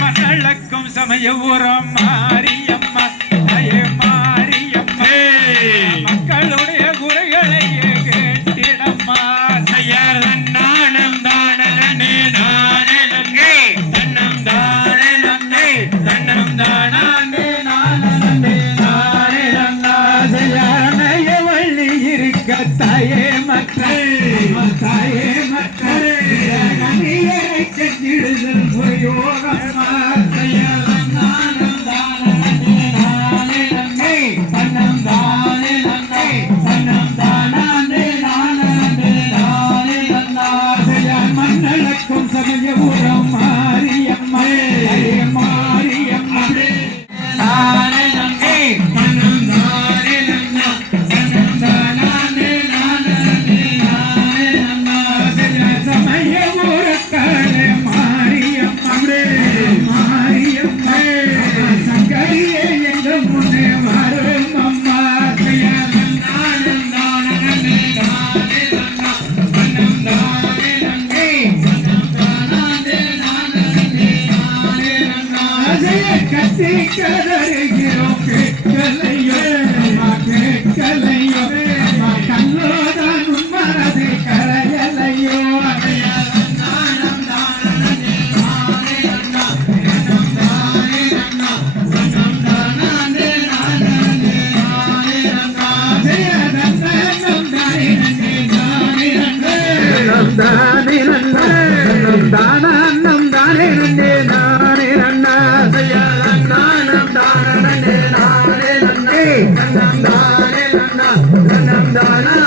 மணக்கும் சமயபுரம் மாரியம்மா தாயே மாரியம்மா. மக்களுடைய குறைகளை கேட்டிடம்மா. ஐயர் தன்னானம் தானே நானே நங்கே தன்னம் தானே நங்கே தன்னம் தானே நானே நானே வள்ளி இருக்க தாயே மக்கள். கட்டிடுதல் அதைய கதறுகிறோம் கேட்கலையோ கேட்கலையோ கண்ணோதான் கரையலையோ தானே தானே தானே நன்னம் தானே நன்னா நன்னம் தானா